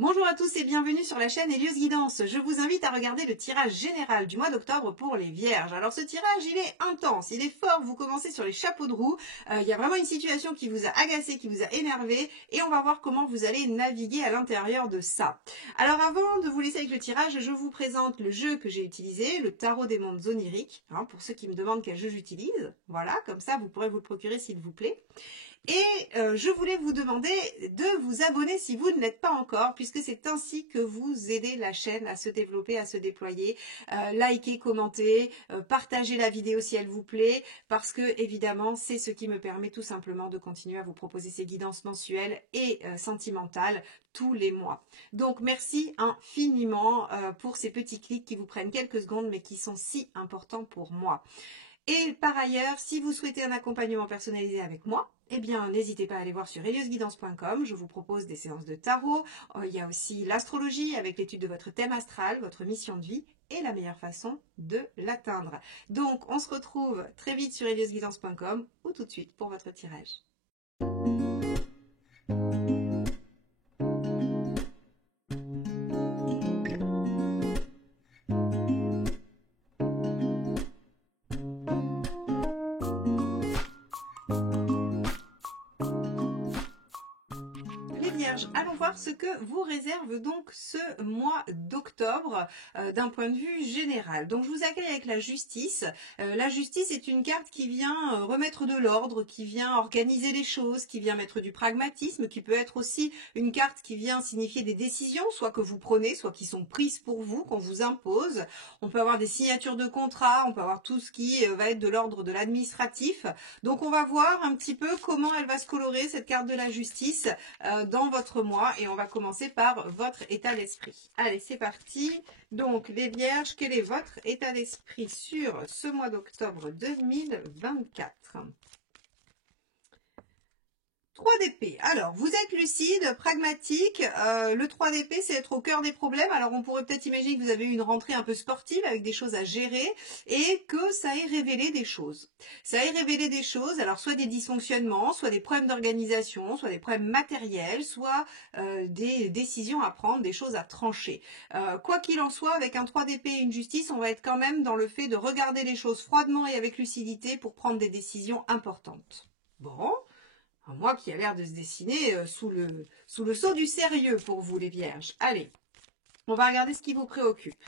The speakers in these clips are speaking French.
Bonjour à tous et bienvenue sur la chaîne Hélios Guidance. Je vous invite à regarder le tirage général du mois d'octobre pour les Vierges. Alors ce tirage, il est intense, il est fort, vous commencez sur les chapeaux de roue. Il y a vraiment une situation qui vous a agacé, qui vous a énervé et on va voir comment vous allez naviguer à l'intérieur de ça. Alors avant de vous laisser avec le tirage, je vous présente le jeu que j'ai utilisé, le tarot des mondes oniriques, pour ceux qui me demandent quel jeu j'utilise. Voilà, comme ça vous pourrez vous le procurer s'il vous plaît. Et je voulais vous demander de vous abonner si vous ne l'êtes pas encore, puisque c'est ainsi que vous aidez la chaîne à se développer, à se déployer. Likez, commentez, partagez la vidéo si elle vous plaît, parce que évidemment c'est ce qui me permet tout simplement de continuer à vous proposer ces guidances mensuelles et sentimentales tous les mois. Donc merci infiniment pour ces petits clics qui vous prennent quelques secondes mais qui sont si importants pour moi. Et par ailleurs, si vous souhaitez un accompagnement personnalisé avec moi, eh bien, n'hésitez pas à aller voir sur heliosguidance.com. Je vous propose des séances de tarot. Il y a aussi l'astrologie avec l'étude de votre thème astral, votre mission de vie et la meilleure façon de l'atteindre. Donc, on se retrouve très vite sur heliosguidance.com ou tout de suite pour votre tirage. Allons voir ce que vous réserve donc ce mois d'octobre d'un point de vue général. Donc je vous accueille avec la justice. La justice est une carte qui vient remettre de l'ordre, qui vient organiser les choses, qui vient mettre du pragmatisme, qui peut être aussi une carte qui vient signifier des décisions, soit que vous prenez, soit qui sont prises pour vous, qu'on vous impose. On peut avoir des signatures de contrats, on peut avoir tout ce qui va être de l'ordre de l'administratif. Donc on va voir un petit peu comment elle va se colorer cette carte de la justice dans votre mois et on va commencer par votre état d'esprit. Allez, c'est parti. Donc, les Vierges, quel est votre état d'esprit sur ce mois d'octobre 2024 ? 3 d'épée. Alors, vous êtes lucide, pragmatique. Le 3 d'épée, c'est être au cœur des problèmes. Alors, on pourrait peut-être imaginer que vous avez eu une rentrée un peu sportive avec des choses à gérer et que ça ait révélé des choses. Ça ait révélé des choses, alors soit des dysfonctionnements, soit des problèmes d'organisation, soit des problèmes matériels, soit des décisions à prendre, des choses à trancher. Quoi qu'il en soit, avec un 3 d'épée et une justice, on va être quand même dans le fait de regarder les choses froidement et avec lucidité pour prendre des décisions importantes. Bon. Un mois qui a l'air de se dessiner sous le sceau du sérieux pour vous les Vierges. Allez, on va regarder ce qui vous préoccupe.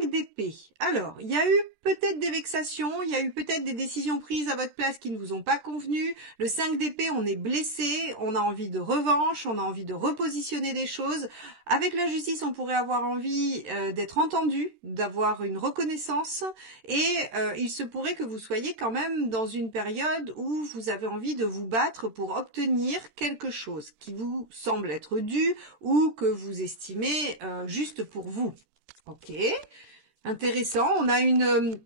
5 d'épée. Alors, il y a eu peut-être des vexations, il y a eu peut-être des décisions prises à votre place qui ne vous ont pas convenu. Le 5 d'épée, on est blessé, on a envie de revanche, on a envie de repositionner des choses. Avec la justice, on pourrait avoir envie d'être entendu, d'avoir une reconnaissance et il se pourrait que vous soyez quand même dans une période où vous avez envie de vous battre pour obtenir quelque chose qui vous semble être dû ou que vous estimez juste pour vous. Ok, intéressant. On a une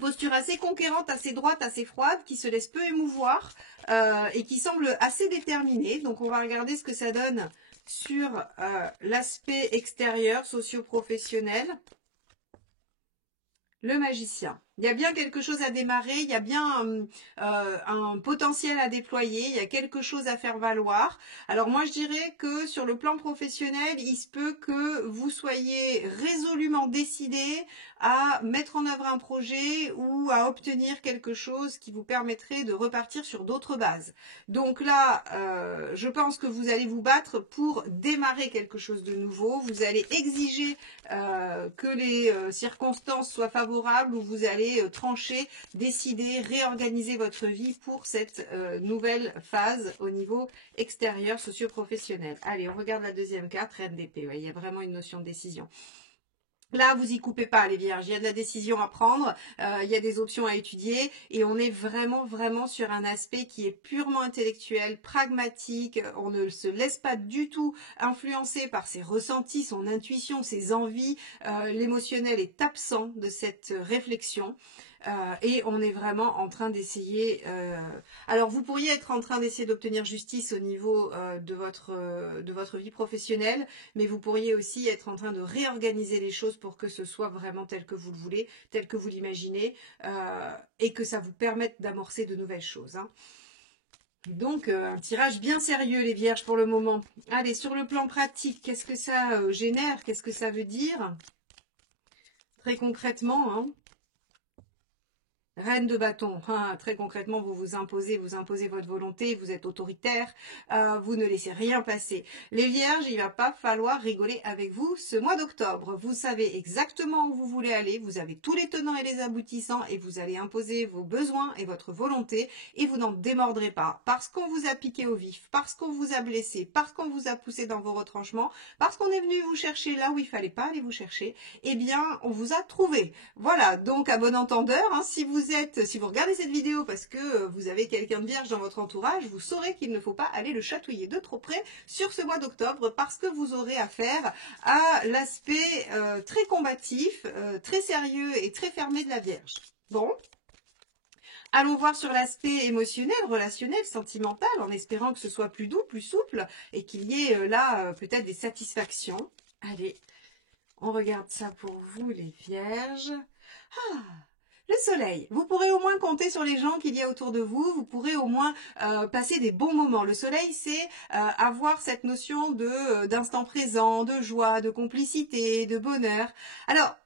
posture assez conquérante, assez droite, assez froide, qui se laisse peu émouvoir et qui semble assez déterminée. Donc, on va regarder ce que ça donne sur l'aspect extérieur, socio-professionnel. Le magicien. Il y a bien quelque chose à démarrer, il y a bien un potentiel à déployer, il y a quelque chose à faire valoir. Alors moi je dirais que sur le plan professionnel, il se peut que vous soyez résolument décidé à mettre en œuvre un projet ou à obtenir quelque chose qui vous permettrait de repartir sur d'autres bases. Donc là, je pense que vous allez vous battre pour démarrer quelque chose de nouveau. Vous allez exiger que les circonstances soient favorables ou vous allez trancher, décider, réorganiser votre vie pour cette nouvelle phase au niveau extérieur, socio-professionnel. Allez, on regarde la deuxième carte, Reine d'épée. Ouais, il y a vraiment une notion de décision. Là, vous y coupez pas les Vierges, il y a de la décision à prendre, il y a des options à étudier et on est vraiment sur un aspect qui est purement intellectuel, pragmatique, on ne se laisse pas du tout influencer par ses ressentis, son intuition, ses envies, l'émotionnel est absent de cette réflexion. et on est vraiment en train d'essayer... alors, vous pourriez être en train d'essayer d'obtenir justice au niveau de votre vie professionnelle, mais vous pourriez aussi être en train de réorganiser les choses pour que ce soit vraiment tel que vous le voulez, tel que vous l'imaginez, et que ça vous permette d'amorcer de nouvelles choses, hein. Donc, un tirage bien sérieux, les vierges, pour le moment. Allez, sur le plan pratique, qu'est-ce que ça génère? Qu'est-ce que ça veut dire? Très concrètement, hein. Reine de bâton, hein, très concrètement, vous imposez votre volonté, vous êtes autoritaire, vous ne laissez rien passer. Les vierges, il va pas falloir rigoler avec vous ce mois d'octobre. Vous savez exactement où vous voulez aller, vous avez tous les tenants et les aboutissants et vous allez imposer vos besoins et votre volonté et vous n'en démordrez pas. Parce qu'on vous a piqué au vif, parce qu'on vous a blessé, parce qu'on vous a poussé dans vos retranchements, parce qu'on est venu vous chercher là où il fallait pas aller vous chercher, eh bien, on vous a trouvé. Voilà, donc à bon entendeur, hein, si vous regardez cette vidéo parce que vous avez quelqu'un de vierge dans votre entourage, vous saurez qu'il ne faut pas aller le chatouiller de trop près sur ce mois d'octobre parce que vous aurez affaire à l'aspect très combatif, très sérieux et très fermé de la Vierge. Bon. Allons voir sur l'aspect émotionnel, relationnel, sentimental, en espérant que ce soit plus doux, plus souple et qu'il y ait là peut-être des satisfactions. Allez, on regarde ça pour vous les Vierges. Ah, le soleil, vous pourrez au moins compter sur les gens qu'il y a autour de vous, vous pourrez au moins passer des bons moments. Le soleil, c'est avoir cette notion d'instant présent, de joie, de complicité, de bonheur. Alors,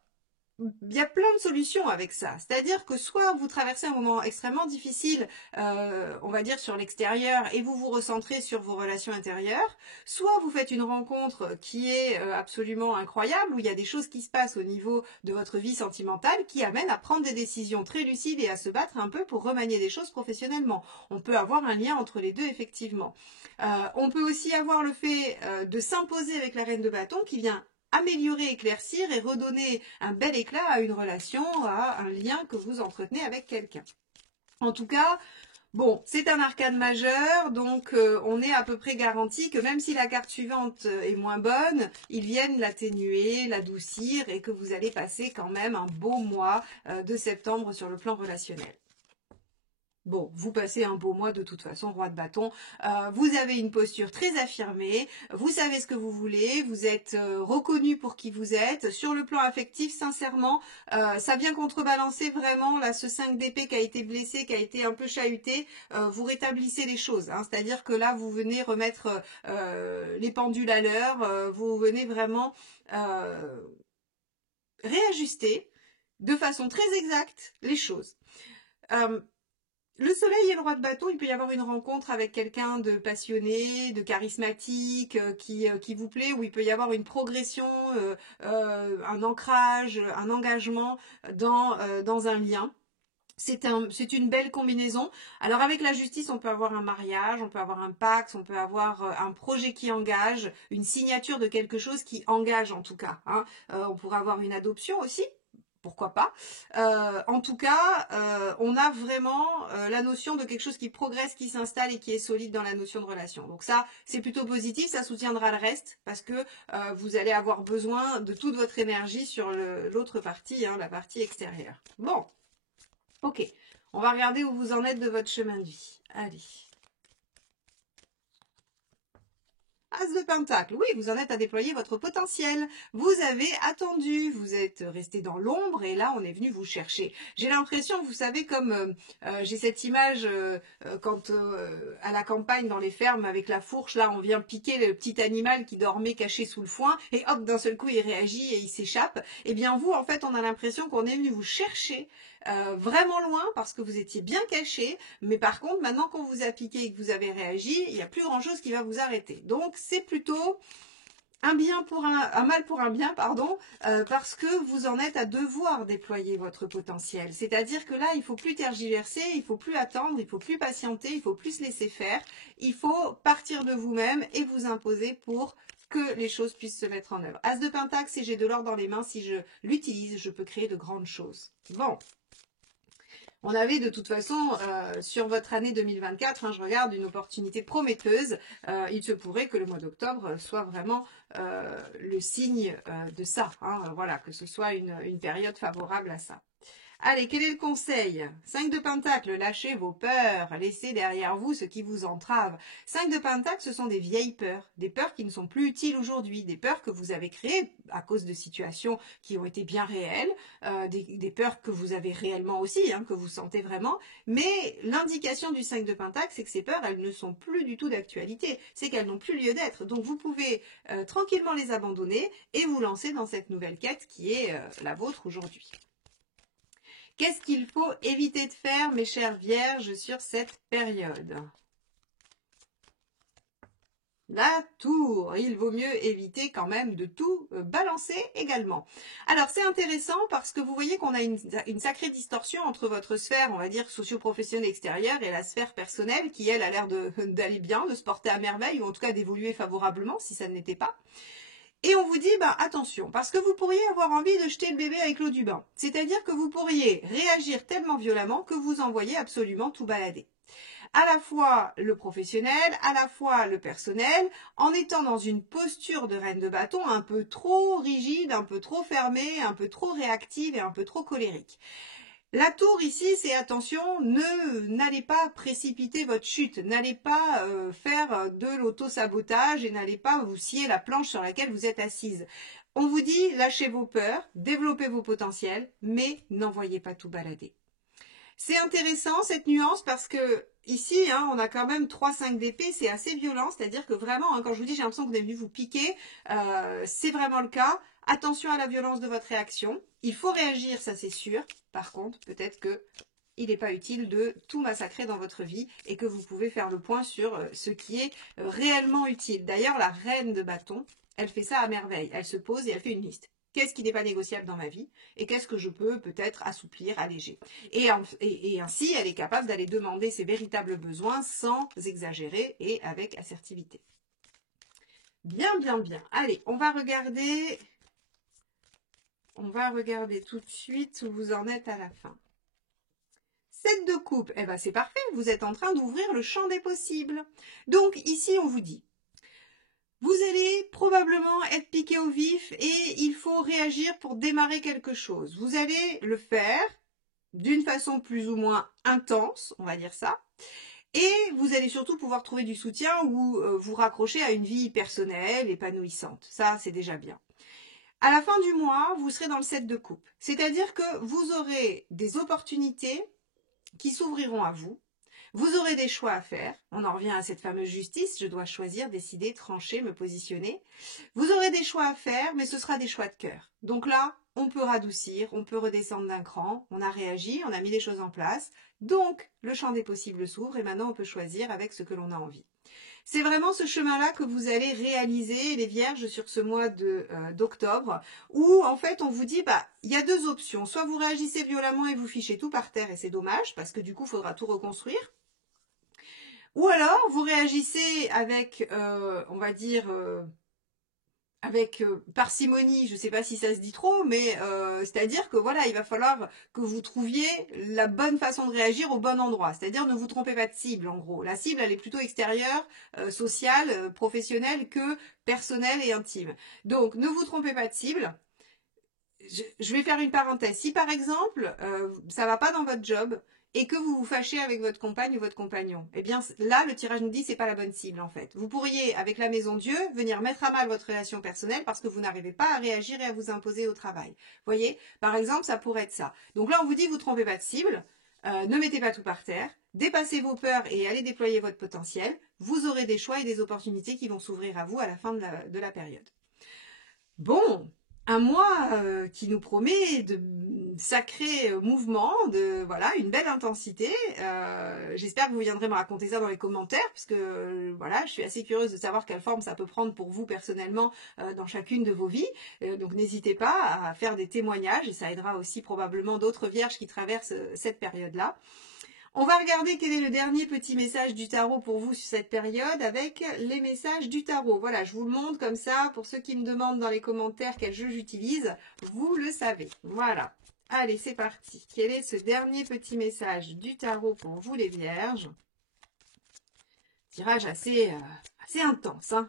il y a plein de solutions avec ça. C'est-à-dire que soit vous traversez un moment extrêmement difficile, on va dire sur l'extérieur, et vous vous recentrez sur vos relations intérieures, soit vous faites une rencontre qui est absolument incroyable, où il y a des choses qui se passent au niveau de votre vie sentimentale qui amènent à prendre des décisions très lucides et à se battre un peu pour remanier des choses professionnellement. On peut avoir un lien entre les deux, effectivement. On peut aussi avoir le fait de s'imposer avec la reine de bâton qui vient améliorer, éclaircir et redonner un bel éclat à une relation, à un lien que vous entretenez avec quelqu'un. En tout cas, bon, c'est un arcane majeur, donc on est à peu près garanti que même si la carte suivante est moins bonne, ils viennent l'atténuer, l'adoucir et que vous allez passer quand même un beau mois de septembre sur le plan relationnel. Bon, vous passez un beau mois de toute façon, roi de bâton. Vous avez une posture très affirmée, vous savez ce que vous voulez, vous êtes reconnu pour qui vous êtes. Sur le plan affectif, sincèrement, ça vient contrebalancer vraiment là, ce 5 d'épée qui a été blessé, qui a été un peu chahuté. Vous rétablissez les choses, hein, c'est-à-dire que là, vous venez remettre les pendules à l'heure, vous venez vraiment réajuster de façon très exacte les choses. Le soleil et le roi de bâton, il peut y avoir une rencontre avec quelqu'un de passionné, de charismatique, qui vous plaît, où il peut y avoir une progression, un ancrage, un engagement dans un lien. C'est une belle combinaison. Alors avec la justice, on peut avoir un mariage, on peut avoir un pacte, on peut avoir un projet qui engage, une signature de quelque chose qui engage en tout cas, hein. On pourrait avoir une adoption aussi. Pourquoi pas. En tout cas, on a vraiment la notion de quelque chose qui progresse, qui s'installe et qui est solide dans la notion de relation. Donc ça, c'est plutôt positif, ça soutiendra le reste parce que vous allez avoir besoin de toute votre énergie sur l'autre partie, hein, la partie extérieure. Bon, ok. On va regarder où vous en êtes de votre chemin de vie. Allez. As de Pentacle, oui, vous en êtes à déployer votre potentiel. Vous avez attendu, vous êtes resté dans l'ombre et là, on est venu vous chercher. J'ai l'impression, vous savez, comme j'ai cette image quand à la campagne, dans les fermes, avec la fourche, là, on vient piquer le petit animal qui dormait caché sous le foin et hop, d'un seul coup, il réagit et il s'échappe. Eh bien, vous, en fait, on a l'impression qu'on est venu vous chercher vraiment loin parce que vous étiez bien caché, mais par contre maintenant qu'on vous a piqué et que vous avez réagi, il n'y a plus grand chose qui va vous arrêter. Donc c'est plutôt un mal pour un bien, pardon, parce que vous en êtes à devoir déployer votre potentiel. C'est-à-dire que là, il faut plus tergiverser, il faut plus attendre, il faut plus patienter, il faut plus se laisser faire. Il faut partir de vous-même et vous imposer pour que les choses puissent se mettre en œuvre. As de Pentacle, si j'ai de l'or dans les mains, si je l'utilise, je peux créer de grandes choses. Bon. On avait de toute façon, sur votre année 2024, hein, je regarde une opportunité prometteuse. Il se pourrait que le mois d'octobre soit vraiment le signe de ça. Hein, voilà, que ce soit une période favorable à ça. Allez, quel est le conseil? 5 de Pentacle, lâchez vos peurs, laissez derrière vous ce qui vous entrave. 5 de Pentacle, ce sont des vieilles peurs, des peurs qui ne sont plus utiles aujourd'hui, des peurs que vous avez créées à cause de situations qui ont été bien réelles, des peurs que vous avez réellement aussi, que vous sentez vraiment, mais l'indication du 5 de Pentacle, c'est que ces peurs, elles ne sont plus du tout d'actualité, c'est qu'elles n'ont plus lieu d'être, donc vous pouvez tranquillement les abandonner et vous lancer dans cette nouvelle quête qui est la vôtre aujourd'hui. Qu'est-ce qu'il faut éviter de faire, mes chères vierges, sur cette période? La tour, il vaut mieux éviter quand même de tout balancer également. Alors c'est intéressant parce que vous voyez qu'on a une sacrée distorsion entre votre sphère, on va dire socio-professionnelle extérieure et la sphère personnelle qui elle a l'air d'aller bien, de se porter à merveille ou en tout cas d'évoluer favorablement si ça ne l'était pas. Et on vous dit, attention, parce que vous pourriez avoir envie de jeter le bébé avec l'eau du bain. C'est-à-dire que vous pourriez réagir tellement violemment que vous envoyez absolument tout balader. À la fois le professionnel, à la fois le personnel, en étant dans une posture de reine de bâton un peu trop rigide, un peu trop fermée, un peu trop réactive et un peu trop colérique. La tour ici, c'est attention, n'allez pas précipiter votre chute, n'allez pas faire de l'auto-sabotage et n'allez pas vous scier la planche sur laquelle vous êtes assise. On vous dit, lâchez vos peurs, développez vos potentiels, mais n'envoyez pas tout balader. C'est intéressant cette nuance parce que ici, on a quand même 3-5 d'épée, c'est assez violent, c'est-à-dire que vraiment, quand je vous dis j'ai l'impression que vous êtes venu vous piquer, c'est vraiment le cas. Attention à la violence de votre réaction. Il faut réagir, ça c'est sûr. Par contre, peut-être que il n'est pas utile de tout massacrer dans votre vie et que vous pouvez faire le point sur ce qui est réellement utile. D'ailleurs, la reine de bâton, elle fait ça à merveille. Elle se pose et elle fait une liste. Qu'est-ce qui n'est pas négociable dans ma vie et qu'est-ce que je peux peut-être assouplir, alléger. Et ainsi, elle est capable d'aller demander ses véritables besoins sans exagérer et avec assertivité. Bien, bien, bien. Allez, on va regarder tout de suite où vous en êtes à la fin. 7 de coupe, eh ben c'est parfait, vous êtes en train d'ouvrir le champ des possibles. Donc ici, on vous dit, vous allez probablement être piqué au vif et il faut réagir pour démarrer quelque chose. Vous allez le faire d'une façon plus ou moins intense, on va dire ça. Et vous allez surtout pouvoir trouver du soutien ou vous raccrocher à une vie personnelle, épanouissante. Ça, c'est déjà bien. À la fin du mois, vous serez dans le 7 de coupe. C'est-à-dire que vous aurez des opportunités qui s'ouvriront à vous. Vous aurez des choix à faire. On en revient à cette fameuse justice. Je dois choisir, décider, trancher, me positionner. Vous aurez des choix à faire, mais ce sera des choix de cœur. Donc là, on peut radoucir, on peut redescendre d'un cran. On a réagi, on a mis les choses en place. Donc, le champ des possibles s'ouvre et maintenant, on peut choisir avec ce que l'on a envie. C'est vraiment ce chemin-là que vous allez réaliser, les vierges, sur ce mois d'octobre, où en fait on vous dit, il y a deux options. Soit vous réagissez violemment et vous fichez tout par terre et c'est dommage, parce que du coup, il faudra tout reconstruire. Ou alors, vous réagissez avec, on va dire, avec parcimonie, je ne sais pas si ça se dit trop, mais c'est-à-dire que voilà, il va falloir que vous trouviez la bonne façon de réagir au bon endroit. C'est-à-dire ne vous trompez pas de cible, en gros. La cible, elle est plutôt extérieure, sociale, professionnelle que personnelle et intime. Donc, ne vous trompez pas de cible. Je vais faire une parenthèse. Si par exemple, ça va pas dans votre job et que vous vous fâchez avec votre compagne ou votre compagnon, eh bien là, le tirage nous dit que c'est pas la bonne cible en fait. Vous pourriez, avec la maison Dieu, venir mettre à mal votre relation personnelle parce que vous n'arrivez pas à réagir et à vous imposer au travail. Vous voyez, par exemple, ça pourrait être ça. Donc là, on vous dit, vous trompez pas de cible, ne mettez pas tout par terre, dépassez vos peurs et allez déployer votre potentiel. Vous aurez des choix et des opportunités qui vont s'ouvrir à vous à la fin de la période. Bon, un mois qui nous promet de sacrés mouvements, de voilà, une belle intensité. J'espère que vous viendrez me raconter ça dans les commentaires, puisque voilà, je suis assez curieuse de savoir quelle forme ça peut prendre pour vous personnellement dans chacune de vos vies. Donc n'hésitez pas à faire des témoignages et ça aidera aussi probablement d'autres vierges qui traversent cette période-là. On va regarder quel est le dernier petit message du tarot pour vous sur cette période avec les messages du tarot. Voilà, je vous le montre comme ça. Pour ceux qui me demandent dans les commentaires quel jeu j'utilise, vous le savez. Voilà. Allez, c'est parti. Quel est ce dernier petit message du tarot pour vous les vierges? Tirage assez intense, hein.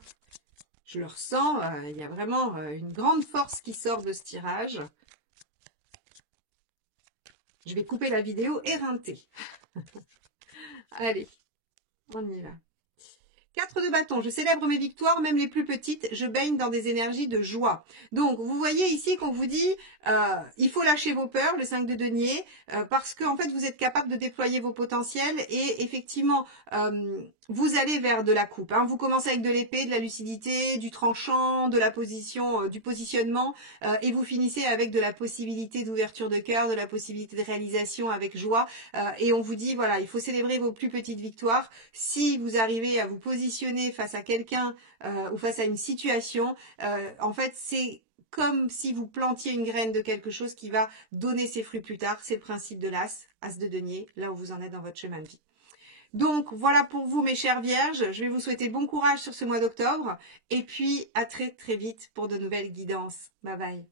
Je le ressens, il y a vraiment une grande force qui sort de ce tirage. Je vais couper la vidéo éreintée. Allez, on y va. 4 de bâton, je célèbre mes victoires, même les plus petites, je baigne dans des énergies de joie. Donc, vous voyez ici qu'on vous dit, il faut lâcher vos peurs, le 5 de denier, parce qu'en fait, vous êtes capable de déployer vos potentiels et effectivement, vous allez vers de la coupe. Hein. Vous commencez avec de l'épée, de la lucidité, du tranchant, de la position, du positionnement, et vous finissez avec de la possibilité d'ouverture de cœur, de la possibilité de réalisation avec joie. Et on vous dit, voilà, il faut célébrer vos plus petites victoires. Si vous arrivez à vous positionner face à quelqu'un ou face à une situation, en fait, c'est comme si vous plantiez une graine de quelque chose qui va donner ses fruits plus tard. C'est le principe de l'as, as de denier, là où vous en êtes dans votre chemin de vie. Donc, voilà pour vous, mes chères vierges. Je vais vous souhaiter bon courage sur ce mois d'octobre. Et puis, à très, très vite pour de nouvelles guidances. Bye bye.